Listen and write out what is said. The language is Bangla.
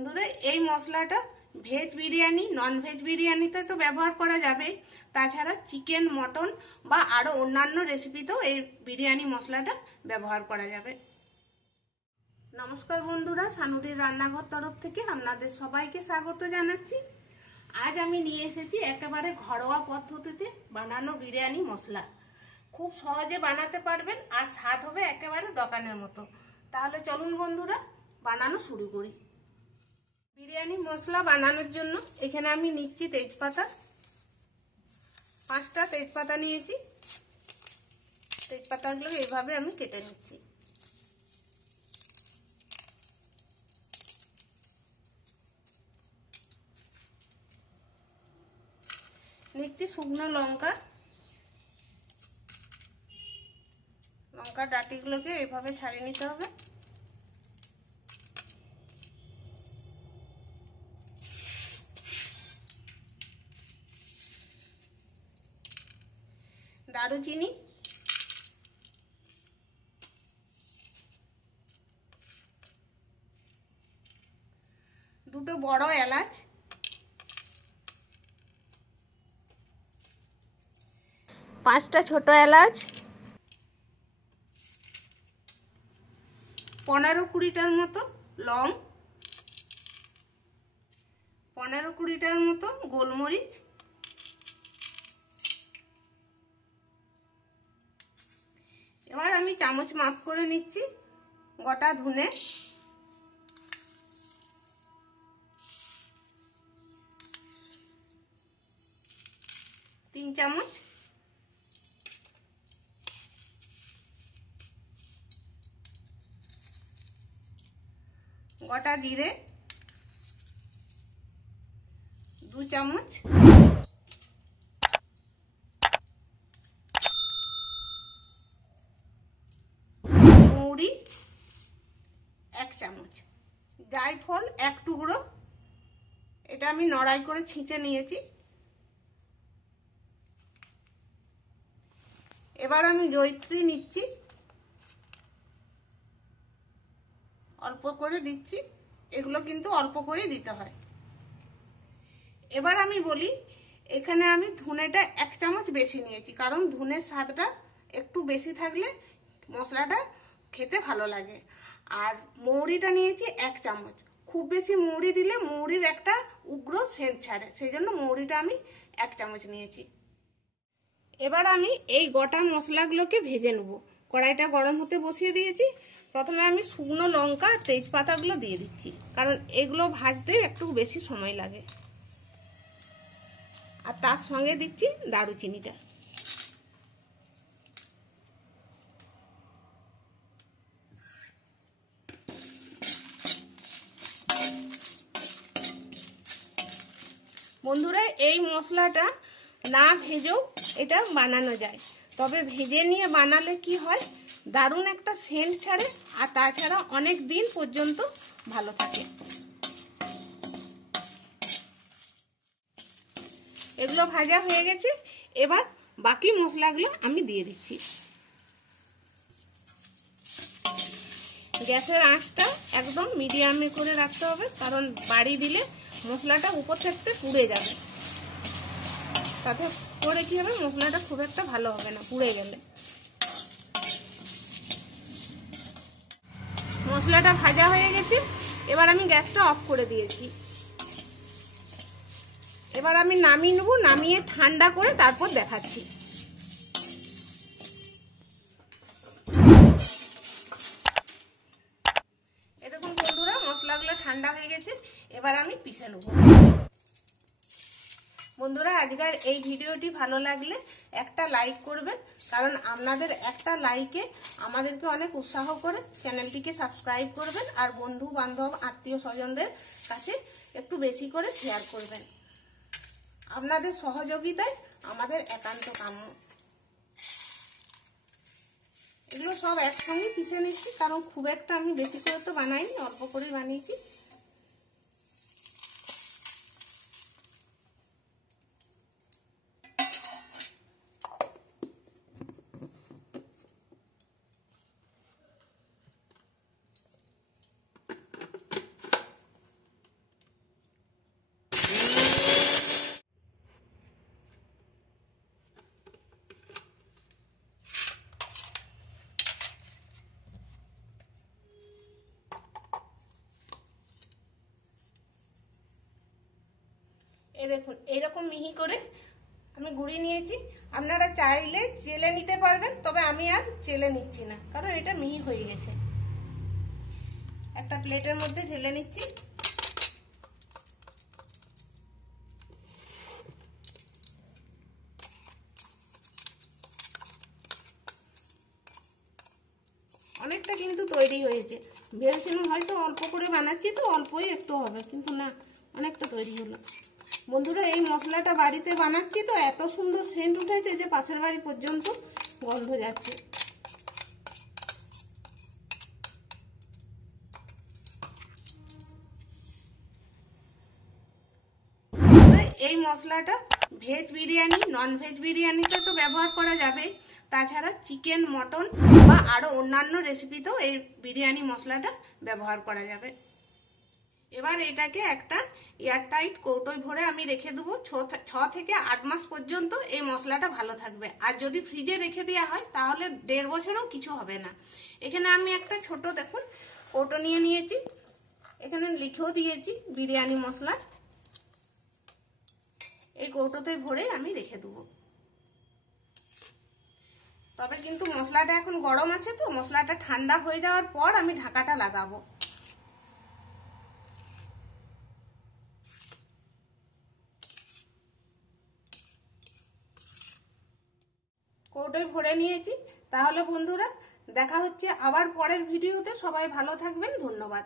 বন্ধুরা এই মশলাটা ভেজ বিরিয়ানি নন ভেজ বিরিয়ানিতে তো ব্যবহার করা যাবে, তাছাড়া চিকেন মটন বা আরও অন্যান্য রেসিপিতেও এই বিরিয়ানি মশলাটা ব্যবহার করা যাবে। নমস্কার বন্ধুরা, সানুদির রান্নাঘর তরফ থেকে আপনাদের সবাইকে স্বাগত জানাচ্ছি। আজ আমি নিয়ে এসেছি একেবারে ঘরোয়া পদ্ধতিতে বানানো বিরিয়ানি মশলা। খুব সহজে বানাতে পারবেন আর স্বাদ হবে একেবারে দোকানের মতো। তাহলে চলুন বন্ধুরা বানানো শুরু করি। বিরিয়ানি মশলা বানানোর জন্য এখানে আমি নিচ্ছি তেজপাতা, 5টা তেজপাতা নিয়েছি। তেজপাতাগুলো এইভাবে আমি কেটে নিচ্ছি। নিচ্ছি শুকনো লঙ্কা, লঙ্কা ডাঁটিগুলোকে এইভাবে ছাড়িয়ে নিতে হবে। দারুচিনি, দুটো বড় এলাচ, 5টা ছোট এলাচ, 15-20টার মতো লং, 15-20টার মতো গোলমরিচ, এবার আমি চামচ মাপ করে নিচ্ছি গোটা ধনে, 3 চামচ, গোটা জিরে 2 চামচ, মৌরি 1 চামচ, জায়ফল 1 টুকরো, এটা আমি নড়াই করে ছিঁচে নিয়েছি। এবার আমি জয়িত্রী নিচ্ছি, অল্প করে দিচ্ছি, এগুলো কিন্তু অল্প করেই দিতে হয়। এবার আমি বলি, এখানে আমি ধনেটা 1 চামচ বেশি নিয়েছি, কারণ ধনের স্বাদটা একটু বেশি থাকলে মশলাটা খেতে ভালো লাগে। আর মৌরিটা নিয়েছি 1 চামচ, খুব বেশি মৌরি দিলে মৌরির একটা উগ্র সেন্ট ছাড়ে, সেই জন্য মৌরিটা আমি 1 চামচ নিয়েছি। এবার আমি এই গোটা মশলাগুলোকে ভেজে নেব। কড়াইটা গরম হতে বসিয়ে দিয়েছি। প্রথমে আমি শুকনো লঙ্কা আর তেজপাতাগুলো দিয়ে দিচ্ছি, কারণ এগুলো ভাজতে একটু বেশি সময় লাগে। আর তার সঙ্গে দিচ্ছি দারুচিনিটা। বন্ধুরা এই মশলাটা না ভেজেও এটা বানানো যায়, তবে ভেজে নিয়ে বানালে কি হয়, দারুণ একটা সেন্ট ছাড়ে আর তাছাড়া অনেক দিন পর্যন্ত ভালো থাকে। এগুলো ভাজা হয়ে গেছে, এবার বাকি মশলাগুলো আমি দিয়ে দিচ্ছি। গ্যাসের আঁচটা একদম মিডিয়ামে করে রাখতে হবে, কারণ বাড়ি দিলে মশলাটা উপর থেকে পুড়ে যাবে, তাতে করে কি হবে, মশলাটা খুব একটা ভালো হবে না পুড়ে গেলে। মশলাটা ভাজা হয়ে গেছে, এবার আমি গ্যাসটা অফ করে দিয়েছি। এবার আমি নামিয়ে নেব, নামিয়ে ঠান্ডা করে তারপর দেখাচ্ছি। এরকম বন্ধুরা মশলাগুলো ঠান্ডা হয়ে গেছে, এবার আমি পিষে নেব। বন্ধুরা আজকের এই ভিডিওটি ভালো লাগলে একটা লাইক করবেন, কারণ আপনাদের একটা লাইকে আমাদেরকে অনেক উৎসাহ করে। চ্যানেলটিকে সাবস্ক্রাইব করবেন আর বন্ধু বান্ধব আত্মীয় স্বজনদের কাছে একটু বেশি করে শেয়ার করবেন। আপনাদের সহযোগিতায় আমাদের একান্ত কাম্য। এগুলো সব একসঙ্গে পিষে নিচ্ছি, কারণ খুব একটা আমি বেশি করে তো বানাইনি, অল্প করে বানিয়েছি। এই দেখুন এইরকম মিহি করে আমি গুঁড়িয়ে নিয়েছি। আপনারা চাইলে চেলে নিতে পারবেন, তবে আমি আর চেলে নিচ্ছি না, কারণ এটা মিহি হয়ে গেছে। একটা প্লেটের মধ্যে ঢেলে নিচ্ছি। অনেকটা কিন্তু তৈরি হয়েছে। ভেবেছিলাম হয়তো অল্প করে বানাচ্ছি তো অল্পই একটু হবে, কিন্তু না, অনেকটা তৈরি হলো। বন্ধুরা, এই মশলাটা বাড়িতে বানাচ্ছি তো এত সুন্দর সেন্ট উঠেছে যে পাশের বাড়ি পর্যন্ত গন্ধ যাচ্ছে। এই মশলাটা ভেজ বিরিয়ানি, নন ভেজ বিরিয়ানিতে তো ব্যবহার করা যাবে, তাছাড়া চিকেন, মটন বা আরও অন্যান্য রেসিপিতেও এই বিরিয়ানি মশলাটা ব্যবহার করা যাবে। এবার এটাকে একটা এয়ারটাইট কৌটোয় ভরে আমি রেখে দেবো। 6 থেকে 8 মাস পর্যন্ত এই মশলাটা ভালো থাকবে। আর যদি ফ্রিজে রেখে দেওয়া হয় তাহলে 1.5 বছরও কিছু হবে না। এখানে আমি একটা ছোট দেখুন কৌটো নিয়ে নিয়েছি, এখানে লিখেও দিয়েছি বিরিয়ানি মশলা। এই কৌটোতে ভরে আমি রেখে দেবো। তবে কিন্তু মশলাটা এখন গরম আছে, তো মশলাটা ঠান্ডা হয়ে যাওয়ার পর আমি ঢাকাটা লাগাবো। কৌটোয় ভরে নিয়েছি। তাহলে বন্ধুরা, দেখা হচ্ছে আবার পরের ভিডিওতে। সবাই ভালো থাকবেন, ধন্যবাদ।